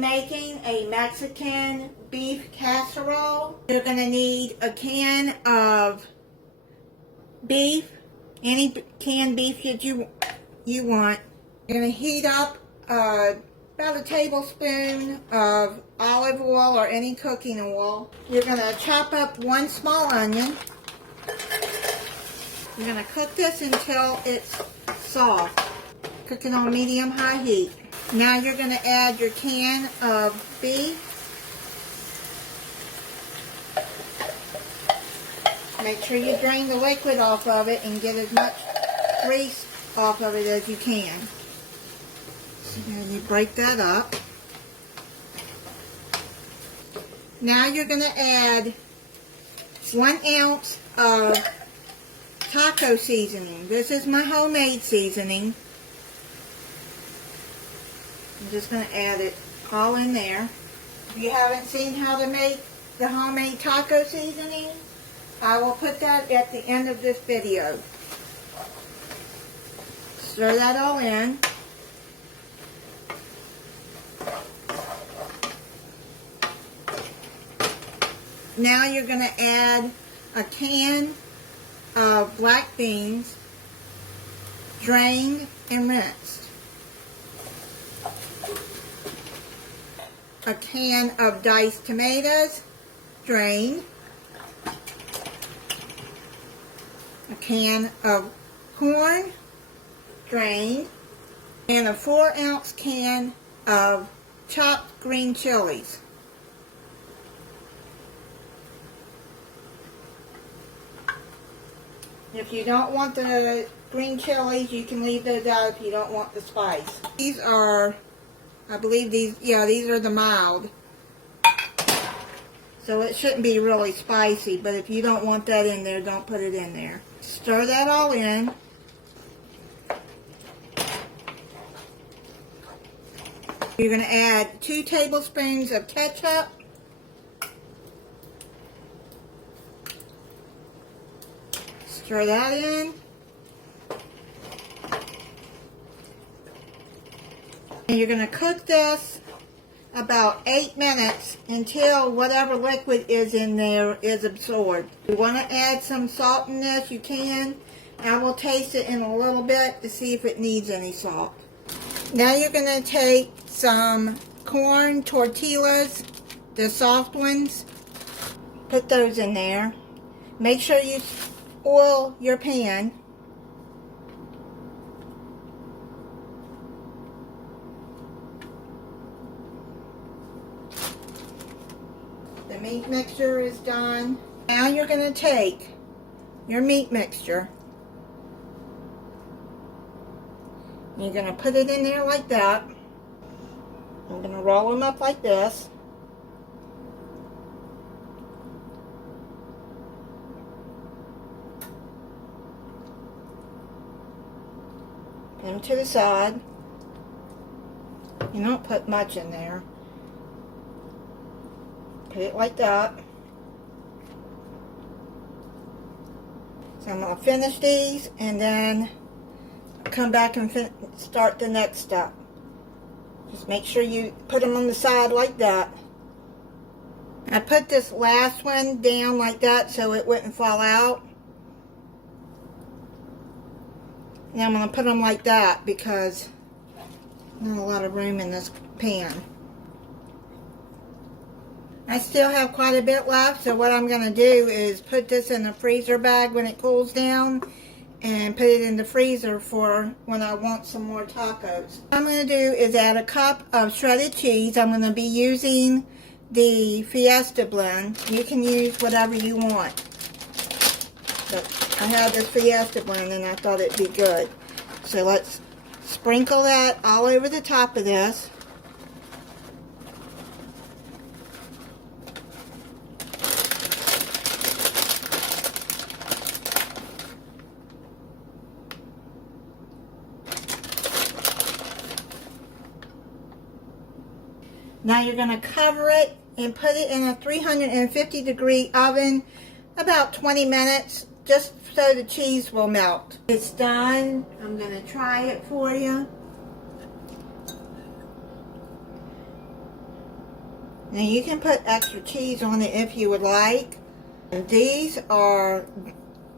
making a Mexican beef casserole. You're going to need a can of beef, any canned beef that you want. You're going to heat up about a tablespoon of olive oil or any cooking oil. You're going to chop up one small onion. You're going to cook this until it's soft. Cook it on medium-high heat. Now you're going to add your can of beef. Make sure you drain the liquid off of it and get as much grease off of it as you can. And you break that up. Now you're going to add 1 ounce of taco seasoning. This is my homemade seasoning. I'm just going to add it all in there. If you haven't seen how to make the homemade taco seasoning, I will put that at the end of this video. Stir that all in. Now you're going to add a can of black beans, drained and rinsed. A can of diced tomatoes, drained. A can of corn, drained. And a 4-ounce can of chopped green chilies. If you don't want the green chilies, you can leave those out if you don't want the spice. These are, I believe these are the mild. So it shouldn't be really spicy, but if you don't want that in there, don't put it in there. Stir that all in. You're going to add 2 tablespoons of ketchup. Stir that in. And you're going to cook this about 8 minutes until whatever liquid is in there is absorbed. If you want to add some salt in this, you can. I will taste it in a little bit to see if it needs any salt. Now you're going to take some corn tortillas, the soft ones. Put those in there. Make sure you oil your pan. The meat mixture is done. Now you're going to take your meat mixture. You're going to put it in there like that. I'm going to roll them up like this. Put them to the side. You don't put much in there. Put it like that. So I'm going to finish these and then come back and start the next step. Just make sure you put them on the side like that. I put this last one down like that so it wouldn't fall out. Now I'm going to put them like that because there's not a lot of room in this pan. I still have quite a bit left, so what I'm going to do is put this in the freezer bag when it cools down and put it in the freezer for when I want some more tacos. What I'm going to do is add a cup of shredded cheese. I'm going to be using the Fiesta blend. You can use whatever you want. But I had this Fiesta blend and I thought it'd be good. So let's sprinkle that all over the top of this. Now you're going to cover it and put it in a 350 degree oven about 20 minutes just so the cheese will melt. It's done. I'm going to try it for you. Now you can put extra cheese on it if you would like. And these are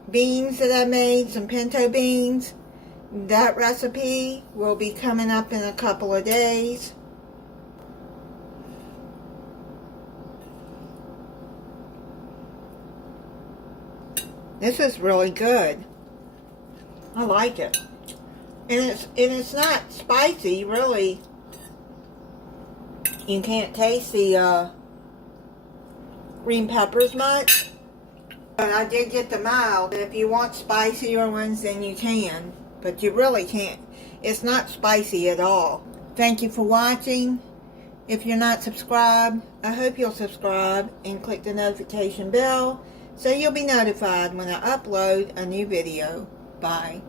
beans that I made, some pinto beans. That recipe will be coming up in a couple of days. This is really good. I like it. And it's not spicy, really. You can't taste the green peppers much. But I did get the mild. If you want spicier ones, then you can. But you really can't. It's not spicy at all. Thank you for watching. If you're not subscribed, I hope you'll subscribe and click the notification bell so you'll be notified when I upload a new video. Bye.